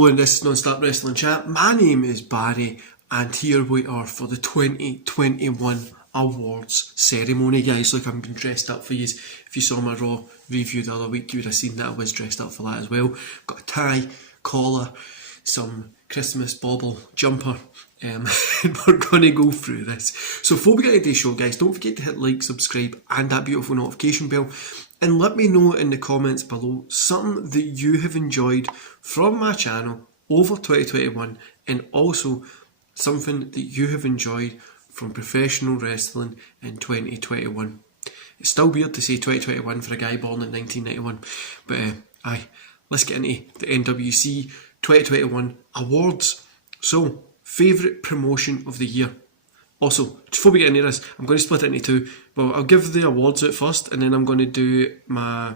Hello, and this is Non-Stop Wrestling Chat. My name is Barry, and here we are for the 2021 Awards ceremony, guys. Look, I've been dressed up for you. If you saw my Raw review the other week, you would have seen that I was dressed up for that as well. Got a tie, collar, some Christmas bauble jumper, and we're going to go through this. So before we get into the show, guys, don't forget to hit like, subscribe, and that beautiful notification bell. And let me know in the comments below something that you have enjoyed from my channel over 2021, and also something that you have enjoyed from professional wrestling in 2021. It's still weird to say 2021 for a guy born in 1991, but let's get into the NWC 2021 Awards. So, favourite promotion of the year. Also, before we get into this, I'm going to split it into two. Well, I'll give the awards out first, and then I'm going to do my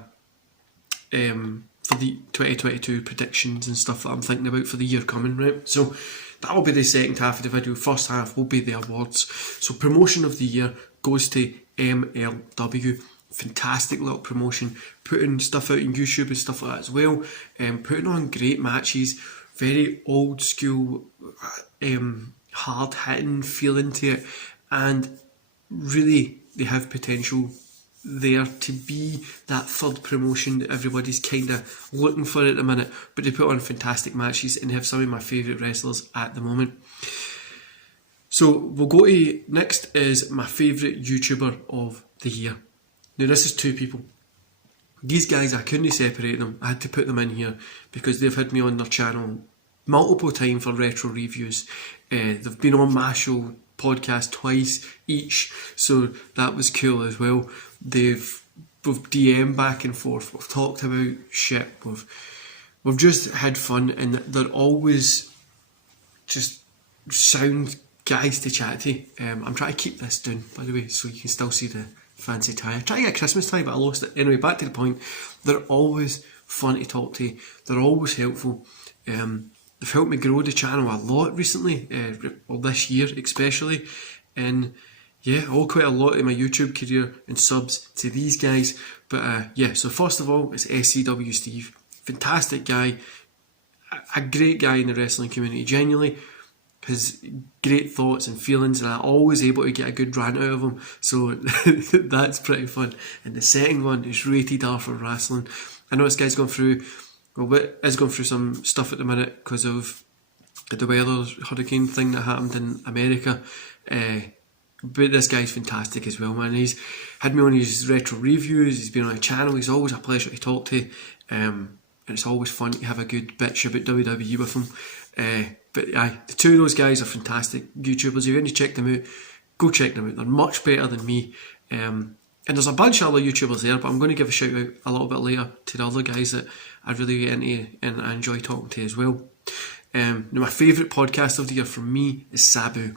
for the 2022 predictions and stuff that I'm thinking about for the year coming, right? So that will be the second half of the video. First half will be the awards. So promotion of the year goes to MLW. Fantastic little promotion, putting stuff out on YouTube and stuff like that as well, putting on great matches, very old school, hard hitting feeling to it, and really they have potential there to be that third promotion that everybody's kind of looking for at the minute. But they put on fantastic matches and have some of my favourite wrestlers at the moment. So we'll go to next is my favourite YouTuber of the year. Now this is two people. These guys, I couldn't separate them. I had to put them in here because they've had me on their channel multiple times for retro reviews. They've been on my show podcast twice each, so that was cool as well. We've DM'd back and forth, we've talked about shit, we've just had fun, and they're always just sound guys to chat to. I'm trying to keep this down, by the way, so you can still see the fancy tie. I tried to get a Christmas tie, but I lost it. Anyway, back to the point. They're always fun to talk to, they're always helpful. They've helped me grow the channel a lot recently, well this year especially, and yeah, I owe quite a lot of my YouTube career and subs to these guys. But yeah, so first of all, it's SCW Steve. Fantastic guy, a great guy in the wrestling community, genuinely. His great thoughts and feelings, and I'm always able to get a good rant out of him, so that's pretty fun. And the second one is Rated R for Wrestling. I know this guy's going through some stuff at the minute because of the weather hurricane thing that happened in America. But this guy's fantastic as well, man. He's had me on his retro reviews, he's been on a channel, he's always a pleasure to talk to. And it's always fun to have a good bitch about WWE with him. But the two of those guys are fantastic YouTubers. If you want to check them out, go check them out. They're much better than me. And there's a bunch of other YouTubers there, but I'm going to give a shout out a little bit later to the other guys that I really get into and I enjoy talking to as well. Now my favourite podcast of the year for me is Sabu.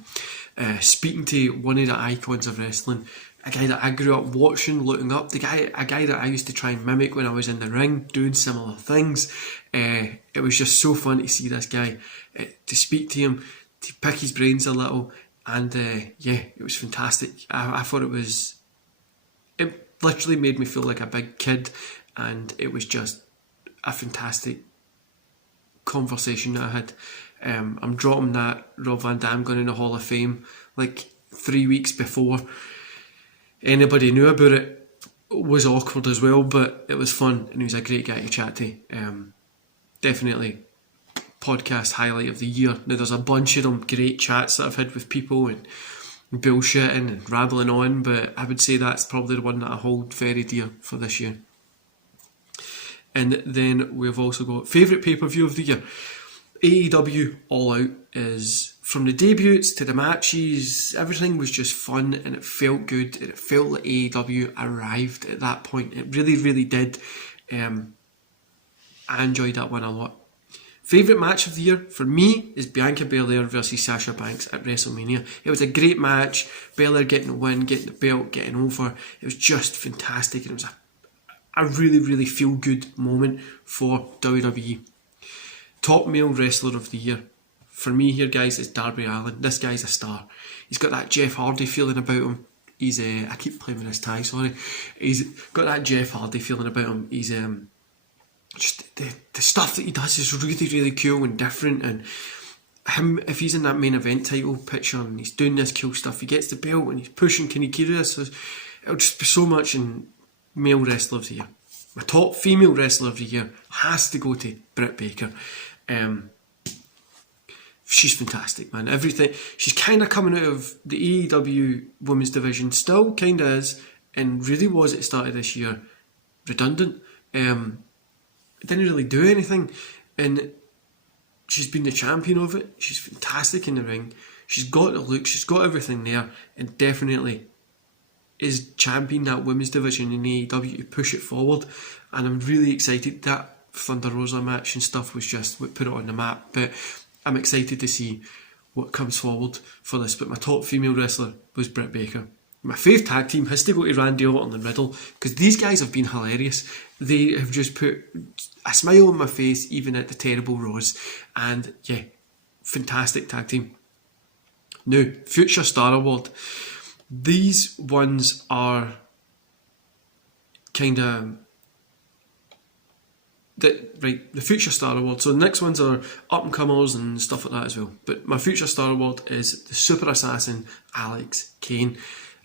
Speaking to one of the icons of wrestling, a guy that I grew up watching, looking up, a guy that I used to try and mimic when I was in the ring, doing similar things. It was just so fun to see this guy, to speak to him, to pick his brains a little, and yeah, it was fantastic. I thought it literally made me feel like a big kid, and it was just a fantastic conversation that I had. I'm dropping that Rob Van Dam going in the Hall of Fame like 3 weeks before anybody knew about it. It was awkward as well, but it was fun, and he was a great guy to chat to. Definitely podcast highlight of the year. Now there's a bunch of them great chats that I've had with people and bullshitting and rambling on, but I would say that's probably the one that I hold very dear for this year. And then we've also got favourite pay-per-view of the year. AEW All Out is, from the debuts to the matches, everything was just fun and it felt good, and it felt like AEW arrived at that point. It really, really did. I enjoyed that one a lot. Favourite match of the year for me is Bianca Belair versus Sasha Banks at WrestleMania. It was a great match. Belair getting the win, getting the belt, getting over. It was just fantastic, and it was a really, really feel good moment for WWE. Top male wrestler of the year for me here, guys, is Darby Allin. This guy's a star. He's got that Jeff Hardy feeling about him. He's I keep playing with his tie, sorry. He's got that Jeff Hardy feeling about him. He's just the stuff that he does is really, really cool and different. And him, if he's in that main event title picture and he's doing this cool stuff, he gets the belt and he's pushing, can he keep this? It'll just be so much in male wrestler of the year. My top female wrestler of the year has to go to Brit Baker. She's fantastic, man. Everything. She's kind of coming out of the AEW women's division, still kind of is, and really was at the start of this year, redundant. Didn't really do anything, and she's been the champion of it. She's fantastic in the ring. She's got the look. She's got everything there, and definitely is championing that women's division in AEW to push it forward. And I'm really excited. That Thunder Rosa match and stuff was just what put it on the map. But I'm excited to see what comes forward for this. But my top female wrestler was Brit Baker. My favourite tag team has to go to Randy Orton and Riddle, because these guys have been hilarious. They have just put a smile on my face even at the terrible Raws. And yeah, fantastic tag team. Now, Future Star Award. These ones are kind of the Future Star Award. So the next ones are up and comers and stuff like that as well. But my Future Star Award is the Super Assassin Alex Kane.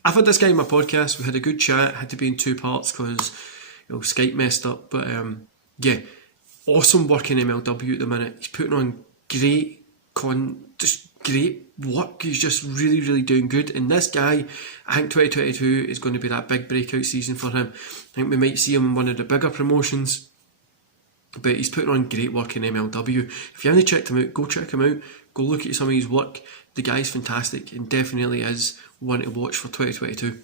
I've had this guy on my podcast. We had a good chat. Had to be in 2 parts because Skype messed up. But yeah, awesome work in MLW at the minute. He's putting on great work. He's just really, really doing good. And this guy, I think 2022 is going to be that big breakout season for him. I think we might see him in one of the bigger promotions. But he's putting on great work in MLW. If you haven't checked him out, go check him out. Go look at some of his work. The guy's fantastic and definitely is one to watch for 2022.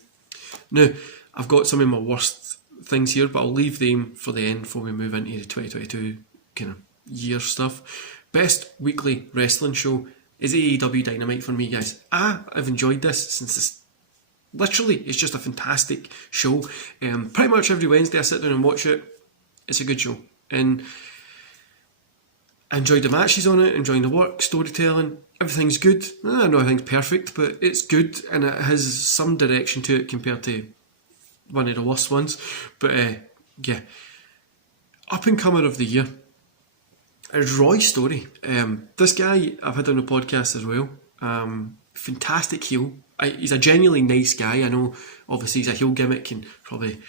Now, I've got some of my worst things here, but I'll leave them for the end before we move into the 2022 kind of year stuff. Best weekly wrestling show is AEW Dynamite for me, guys. I've enjoyed this since this. Literally, it's just a fantastic show. Pretty much every Wednesday I sit down and watch it. It's a good show. And I enjoyed the matches on it, enjoying the work, storytelling. Everything's good. I know everything's perfect, but it's good and it has some direction to it compared to one of the worst ones. But yeah, up and comer of the year is Roy Story. This guy I've had on the podcast as well. Fantastic heel. He's a genuinely nice guy. I know obviously he's a heel gimmick and probably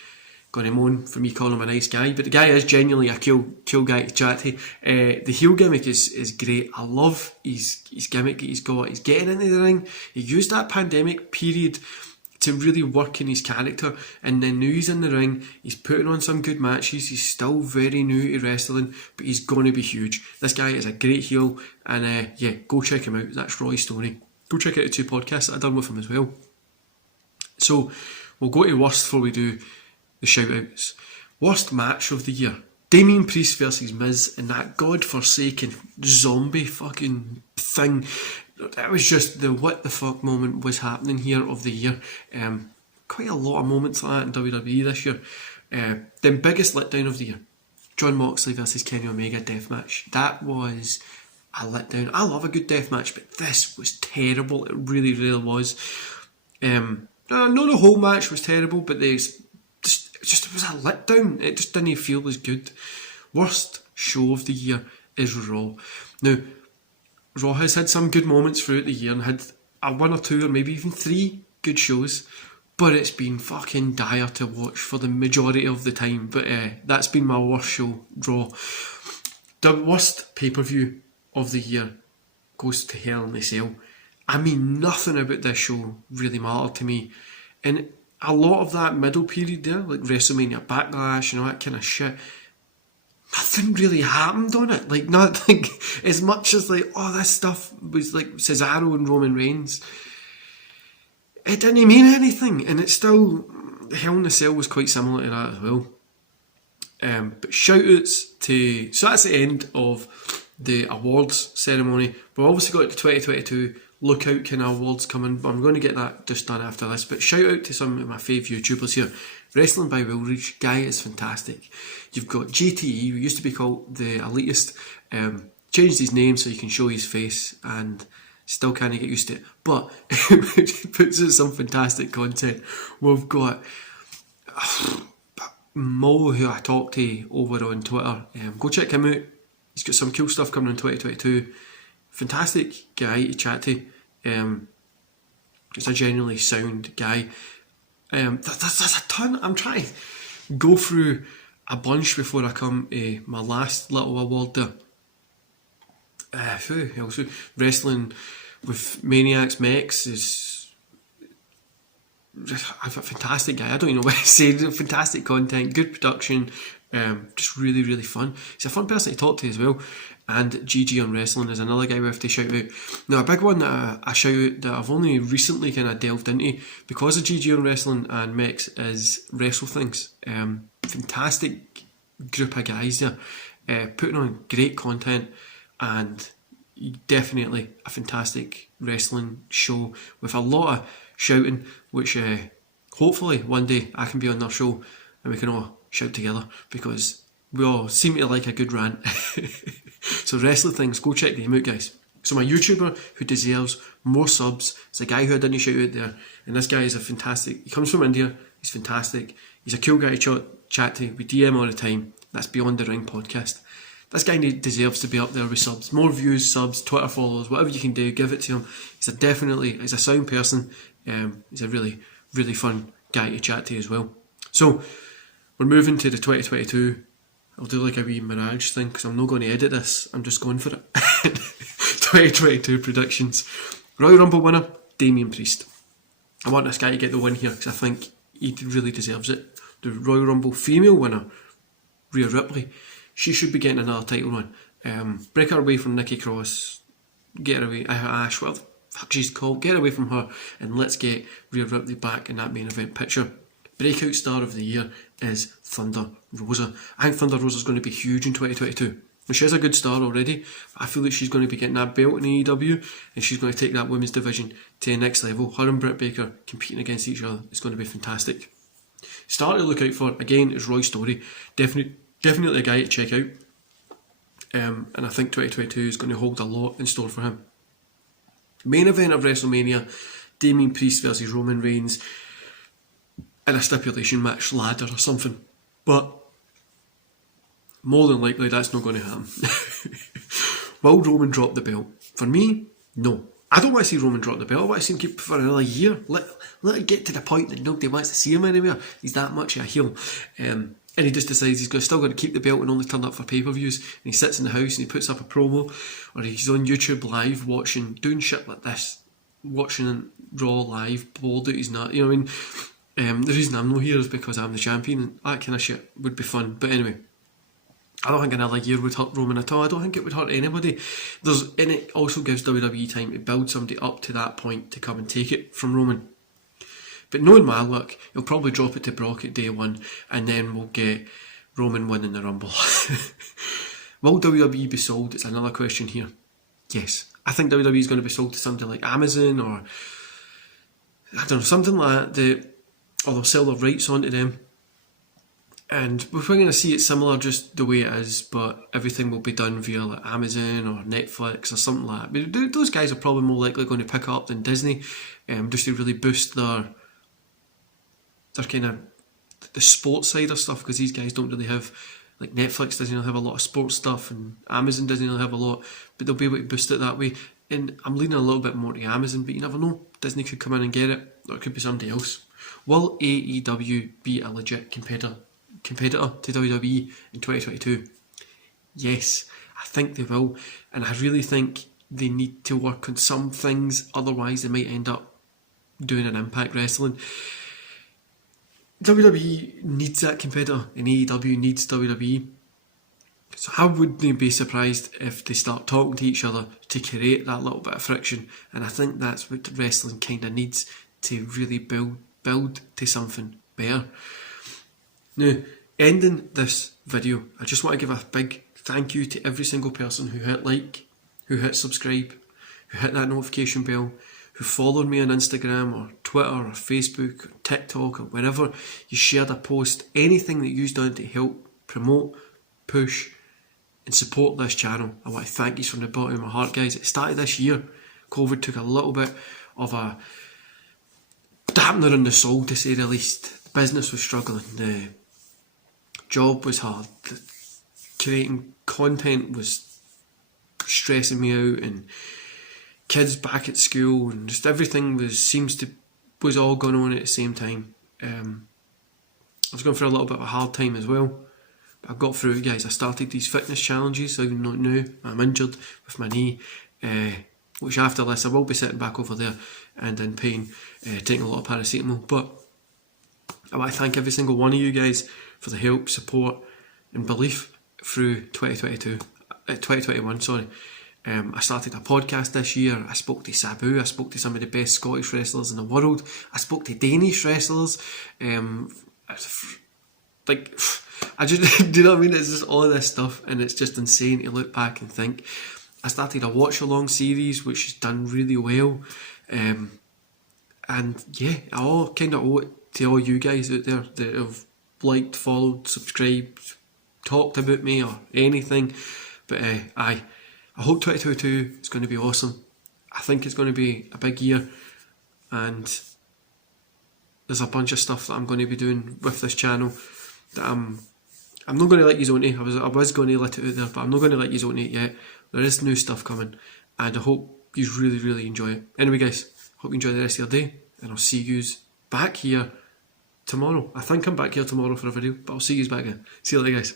going to moan for me calling him a nice guy, but the guy is genuinely a cool guy to chat to. The heel gimmick is great. I love his gimmick that he's got. He's getting into the ring. He used that pandemic period to really work in his character, and then now he's in the ring, he's putting on some good matches. He's still very new to wrestling, but he's going to be huge. This guy is a great heel, and yeah, go check him out. That's Roy Story. Go check out the 2 podcasts that I've done with him as well. So we'll go to worst before we do the shout outs. Worst match of the year: Damien Priest versus Miz in that godforsaken zombie fucking thing. That was just the what the fuck moment was happening here of the year. Quite a lot of moments like that in WWE this year. The biggest letdown of the year: Jon Moxley versus Kenny Omega deathmatch. That was a letdown. I love a good deathmatch, but this was terrible. It really, really was. No, the whole match was terrible, but it was a letdown. It just didn't feel as good. Worst show of the year is Raw. Now, Raw has had some good moments throughout the year and had a 1 or 2 or maybe even 3 good shows, but it's been fucking dire to watch for the majority of the time. But that's been my worst show, Raw. The worst pay-per-view of the year goes to Hell in a Cell. I mean, nothing about this show really mattered to me, and a lot of that middle period there, like WrestleMania Backlash and all that kind of shit, nothing really happened on it. Like, not like as much as like, oh, this stuff was like Cesaro and Roman Reigns. It didn't mean anything, and it's still, Hell in a Cell was quite similar to that as well. But shout outs to, so that's the end of the awards ceremony. We've obviously got the 2022 lookout kind of awards coming, but I'm going to get that just done after this. But shout out to some of my fave YouTubers here. Wrestling by Willreach, guy is fantastic. You've got GTE, who used to be called the Elitist, changed his name so you can show his face and still can't get used to it, but it puts out some fantastic content. We've got Mo, who I talk to over on Twitter, go check him out. He's got some cool stuff coming in 2022. Fantastic guy to chat to. Just a genuinely sound guy. There's a ton. I'm trying to go through a bunch before I come to my last little award there. Who else? Wrestling with Maniacs Mex is a fantastic guy. I don't even know what to say. Fantastic content, good production, just really, really fun. He's a fun person to talk to as well. And GG on Wrestling is another guy we have to shout out. Now, a big one that I shout out that I've only recently kind of delved into because of GG on Wrestling and Mex is Wrestle Things. Fantastic group of guys there, putting on great content, and definitely a fantastic wrestling show with a lot of shouting, which hopefully one day I can be on their show and we can all shout together because we all seem to like a good rant. So Wrestling Things, go check them out, guys. So my YouTuber who deserves more subs is a guy who I didn't shout out there, and this guy is a fantastic, he comes from India, he's fantastic, he's a cool guy to chat to, we DM all the time. That's Beyond the Ring podcast. This guy deserves to be up there with subs, more views, subs, Twitter followers, whatever you can do, give it to him. He's a sound person. He's a really, really fun guy to chat to as well. So we're moving to the 2022. I'll do like a wee Mirage thing because I'm not going to edit this. I'm just going for it. 2022 predictions. Royal Rumble winner, Damien Priest. I want this guy to get the win here because I think he really deserves it. The Royal Rumble female winner, Rhea Ripley. She should be getting another title run. Break her away from Nikki Cross. Get her away. Ash, what the fuck she's called. Get away from her and let's get Rhea Ripley back in that main event picture. Breakout star of the year is Thunder Rosa. I think Thunder Rosa is going to be huge in 2022. And she is a good star already. I feel like she's going to be getting that belt in AEW and she's going to take that women's division to the next level. Her and Brit Baker competing against each other is going to be fantastic. Star to look out for, again, is Roy Story. Definitely a guy to check out. And I think 2022 is going to hold a lot in store for him. Main event of WrestleMania, Damien Priest versus Roman Reigns in a stipulation match, ladder or something. But more than likely that's not going to happen. Will Roman drop the belt? For me, no. I don't want to see Roman drop the belt. I want to see him keep for another year. Let it get to the point that nobody wants to see him anywhere. He's that much of a heel. And he just decides he's still going to keep the belt and only turn up for pay-per-views. And he sits in the house and he puts up a promo, or he's on YouTube live doing shit like this, watching Raw live, bored out his nut. You know what I mean? The reason I'm not here is because I'm the champion, and that kind of shit would be fun. But anyway, I don't think another year would hurt Roman at all. I don't think it would hurt anybody. And it also gives WWE time to build somebody up to that point to come and take it from Roman. But knowing my luck, he'll probably drop it to Brock at day one, and then we'll get Roman winning the Rumble. Will WWE be sold? It's another question here. Yes. I think WWE is going to be sold to something like Amazon or I don't know, something like that, or they'll sell their rights onto them. And we're going to see it similar just the way it is, but everything will be done via like Amazon or Netflix or something like that. But those guys are probably more likely going to pick up than Disney, just to really boost their kind of the sports side of stuff, because these guys don't really have, like Netflix doesn't really have a lot of sports stuff and Amazon doesn't really have a lot, but they'll be able to boost it that way. And I'm leaning a little bit more to Amazon, but you never know. Disney could come in and get it, or it could be somebody else. Will AEW be a legit competitor to WWE in 2022? Yes, I think they will, and I really think they need to work on some things, otherwise they might end up doing an Impact Wrestling. WWE needs that competitor and AEW needs WWE. So I wouldn't be surprised if they start talking to each other to create that little bit of friction, and I think that's what wrestling kind of needs to really build to something better. Now, ending this video, I just want to give a big thank you to every single person who hit like, who hit subscribe, who hit that notification bell, who followed me on Instagram or Twitter or Facebook or TikTok or wherever you shared a post, anything that you've done to help promote, push and support this channel. I want to thank you from the bottom of my heart, guys. It started this year. COVID took a little bit of a dampener on the soul, to say the least. The business was struggling. job was hard. Creating content was stressing me out, and kids back at school, and just everything was all going on at the same time. I was going through a little bit of a hard time as well, but I got through it, guys. I started these fitness challenges. I'm not new. I'm injured with my knee, which after this I will be sitting back over there and in pain, taking a lot of paracetamol. But I want to thank every single one of you guys for the help, support and belief through 2021, sorry. I started a podcast this year. I spoke to Sabu. I spoke to some of the best Scottish wrestlers in the world. I spoke to Danish wrestlers. I just, do you know what I mean? It's just all this stuff, and it's just insane to look back and think. I started a watch along series, which has done really well. And yeah, I all kind of owe it to all you guys out there that have liked, followed, subscribed, talked about me or anything. But I hope 2022 is going to be awesome. I think it's going to be a big year, and there's a bunch of stuff that I'm going to be doing with this channel that I'm not going to let you on to. I was going to let it out there, but I'm not going to let you on to it yet. There is new stuff coming, and I hope you really, really enjoy it. Anyway, guys, hope you enjoy the rest of your day, and I'll see you back here tomorrow. I think I'm back here tomorrow for a video, but I'll see you back again. See you later, guys.